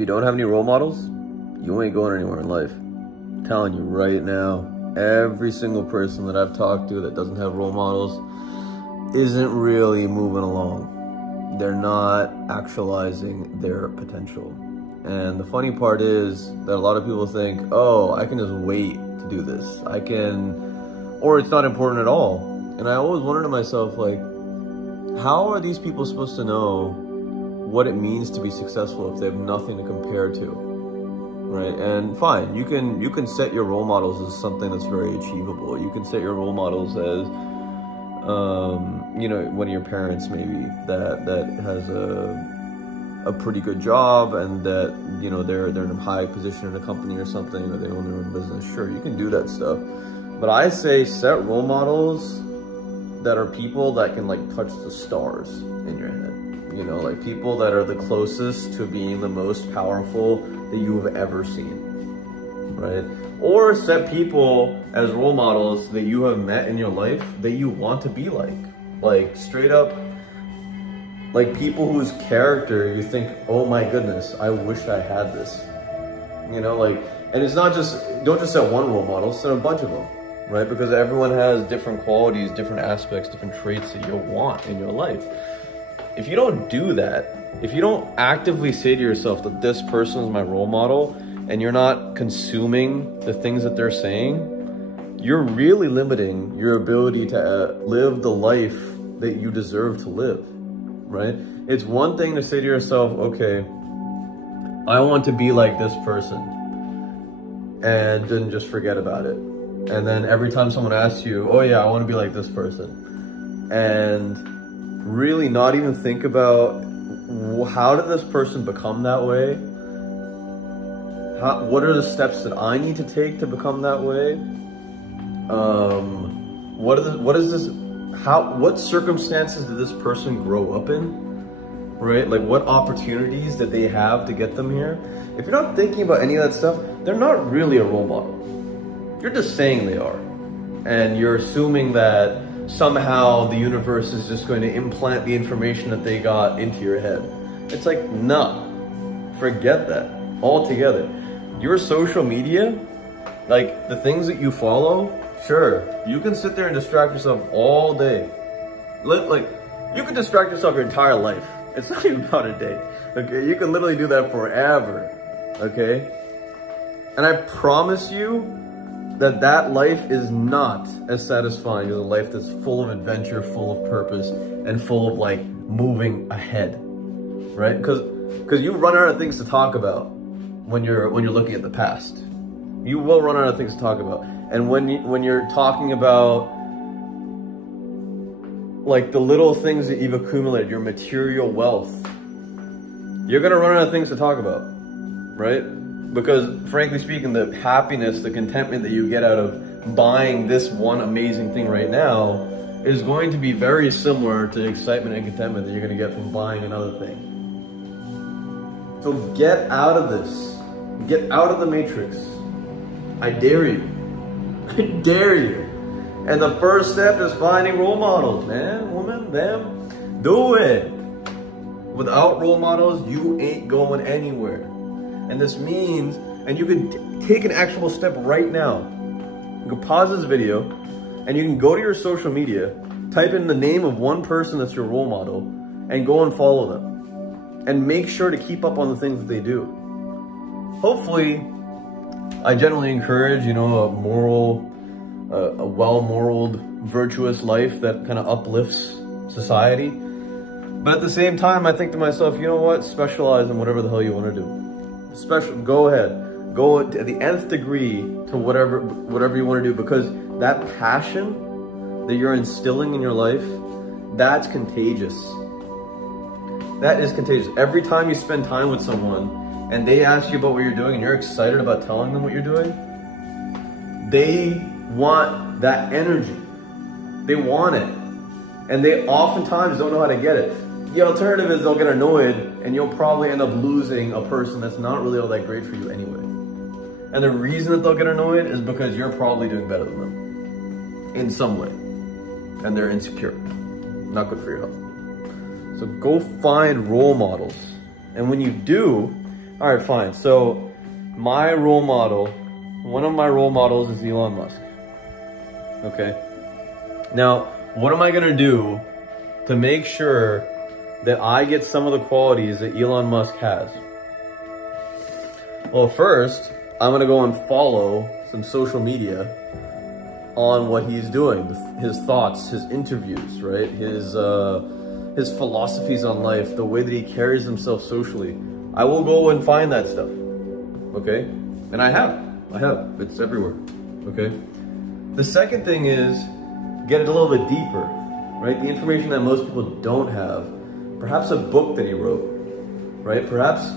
you don't have any role models, you ain't going anywhere in life. I'm telling you right now, every single person that I've talked to that doesn't have role models isn't really moving along. They're not actualizing their potential. And the funny part is that a lot of people think, oh, I can just wait to do this. Or it's not important at all. And I always wonder to myself, like, how are these people supposed to know what it means to be successful if they have nothing to compare to, right? And fine, you can set your role models as something that's very achievable. You can set your role models as, you know, one of your parents maybe that has a pretty good job and that, you know, they're in a high position in a company or something, or they own their own business. Sure, you can do that stuff. But I say set role models that are people that can like touch the stars in your head. You know, like people that are the closest to being the most powerful that you have ever seen, right? Or set people as role models that you have met in your life that you want to be like straight up, like people whose character you think, oh my goodness, I wish I had this. You know, like, and it's not just, don't just set one role model, set a bunch of them, right? Because everyone has different qualities, different aspects, different traits that you'll want in your life. If you don't do that, if you don't actively say to yourself that this person is my role model, and you're not consuming the things that they're saying, you're really limiting your ability to live the life that you deserve to live, right? It's one thing to say to yourself, okay, I want to be like this person, and then just forget about it. And then every time someone asks you, oh yeah, I want to be like this person, and really not even think about how did this person become that way? What are the steps that I need to take to become that way? What circumstances did this person grow up in? Right? Like what opportunities did they have to get them here? If you're not thinking about any of that stuff, they're not really a role model. You're just saying they are. And you're assuming that somehow the universe is just going to implant the information that they got into your head. It's like, nah, forget that altogether. Your social media, like the things that you follow, sure, you can sit there and distract yourself all day. Like, you can distract yourself your entire life. It's not even about a day, okay? You can literally do that forever, okay? And I promise you that that life is not as satisfying as a life that's full of adventure, full of purpose, and full of like moving ahead, right? Because you run out of things to talk about when you're looking at the past. You will run out of things to talk about. And when you're talking about like the little things that you've accumulated, your material wealth, you're gonna run out of things to talk about, right? Because frankly speaking, the happiness, the contentment that you get out of buying this one amazing thing right now is going to be very similar to the excitement and contentment that you're gonna get from buying another thing. So get out of this. Get out of the matrix. I dare you. I dare you. And the first step is finding role models, man, woman, them. Do it. Without role models, you ain't going anywhere. And this means, and you can take an actual step right now. You can pause this video and you can go to your social media, type in the name of one person that's your role model, and go and follow them. And make sure to keep up on the things that they do. Hopefully, I generally encourage, you know, a moral, a well-moraled, virtuous life that kind of uplifts society. But at the same time, I think to myself, you know what? Specialize in whatever the hell you want to do. Go ahead. Go to the nth degree to whatever you want to do, because that passion that you're instilling in your life, that's contagious. That is contagious. Every time you spend time with someone and they ask you about what you're doing and you're excited about telling them what you're doing, they want that energy. They want it. And they oftentimes don't know how to get it. The alternative is they'll get annoyed and you'll probably end up losing a person that's not really all that great for you anyway. And the reason that they'll get annoyed is because you're probably doing better than them in some way. And they're insecure. Not good for your health. So go find role models. And when you do, All right, fine. So my role model, one of my role models is Elon Musk. Okay. Now, what am I gonna do to make sure that I get some of the qualities that Elon Musk has? Well, first, I'm gonna go and follow some social media on what he's doing, his thoughts, his interviews, right? His philosophies on life, the way that he carries himself socially. I will go and find that stuff, okay? And I have, it's everywhere, okay? The second thing is, get it a little bit deeper, right? The information that most people don't have. Perhaps a book that he wrote, right? Perhaps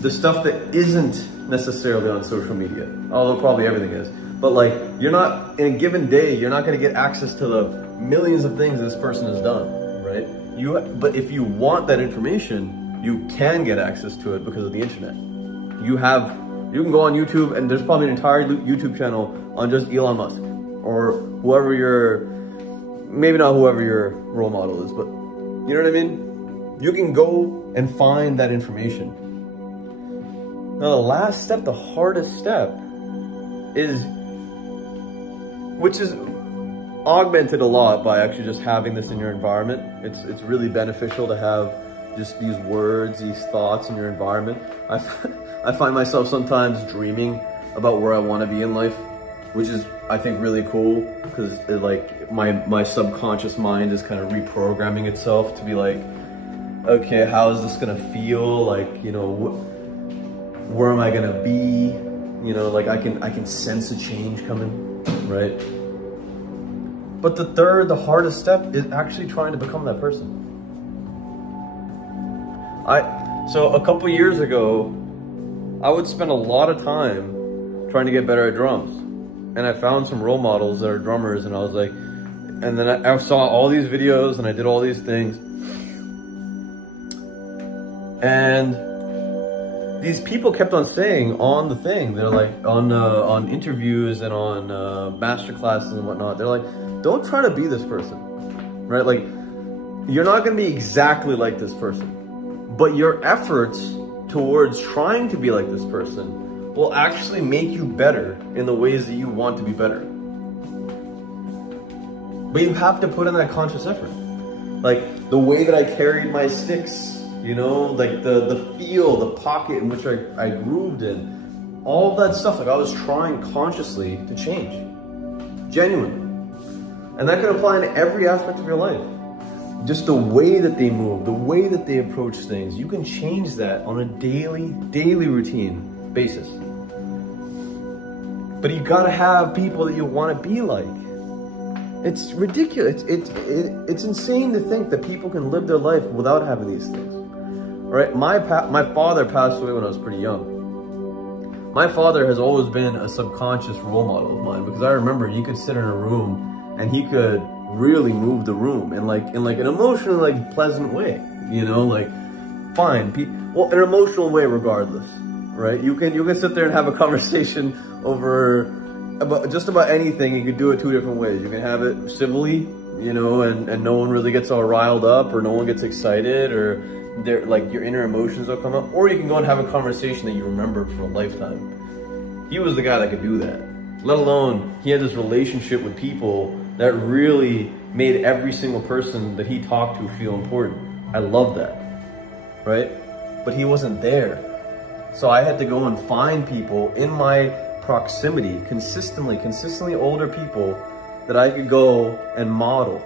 the stuff that isn't necessarily on social media, although probably everything is. But like, you're not, in a given day, you're not gonna get access to the millions of things this person has done, right? But if you want that information, you can get access to it because of the internet. You can go on YouTube and there's probably an entire YouTube channel on just Elon Musk or whoever maybe not whoever your role model is, but you know what I mean? You can go and find that information. Now the last step, the hardest step which is augmented a lot by actually just having this in your environment. It's really beneficial to have just these words, these thoughts in your environment. I find myself sometimes dreaming about where I want to be in life, which is, I think, really cool because like my subconscious mind is kind of reprogramming itself to be like, okay, how is this gonna feel? Like, you know, where am I gonna be? You know, like I can sense a change coming, right? But the hardest step is actually trying to become that person. So a couple years ago, I would spend a lot of time trying to get better at drums. And I found some role models that are drummers and I was like, and then I saw all these videos and I did all these things. And these people kept on saying on the thing, they're like on interviews and on master classes and whatnot, they're like, don't try to be this person, right? Like, you're not gonna be exactly like this person, but your efforts towards trying to be like this person will actually make you better in the ways that you want to be better. But you have to put in that conscious effort. Like the way that I carried my sticks, you know, like the feel, the pocket in which I grooved in, all of that stuff, like I was trying consciously to change, genuinely. And that can apply in every aspect of your life. Just the way that they move, the way that they approach things, you can change that on a daily routine basis. But you gotta have people that you wanna be like. It's ridiculous, it's insane to think that people can live their life without having these things. Right? My father passed away when I was pretty young. My father has always been a subconscious role model of mine because I remember he could sit in a room and he could really move the room in like an emotionally like pleasant way, you know, like fine, well, an emotional way regardless, right? You can sit there and have a conversation about just about anything. You could do it two different ways. You can have it civilly, you know, and no one really gets all riled up or no one gets excited or like your inner emotions will come up, or you can go and have a conversation that you remember for a lifetime. He was the guy that could do that, let alone he had this relationship with people that really made every single person that he talked to feel important. I love that, right? But he wasn't there. So I had to go and find people in my proximity, consistently older people that I could go and model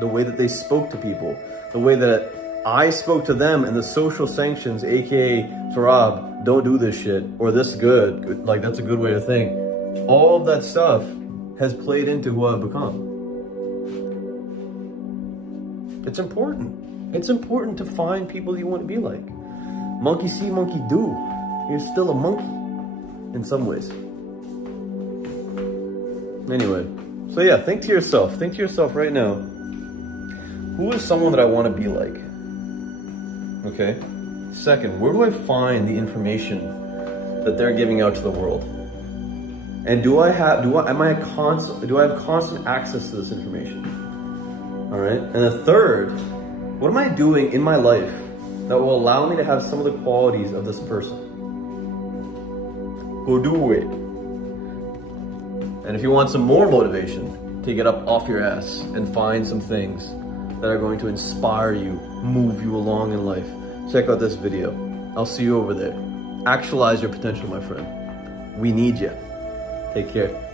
the way that they spoke to people, the way that I spoke to them, and the social sanctions, aka Tarab, don't do this shit, or this is good, like that's a good way to think. All of that stuff has played into who I've become. It's important. It's important to find people you want to be like. Monkey see, monkey do. You're still a monkey in some ways. Anyway, so yeah, think to yourself right now, who is someone that I want to be like? Okay. Second, where do I find the information that they're giving out to the world? And do I have constant access to this information? All right. And the third, what am I doing in my life that will allow me to have some of the qualities of this person. Go do it. And if you want some more motivation to get up off your ass and find some things that are going to inspire you, move you along in life, check out this video. I'll see you over there. Actualize your potential, my friend. We need you. Take care.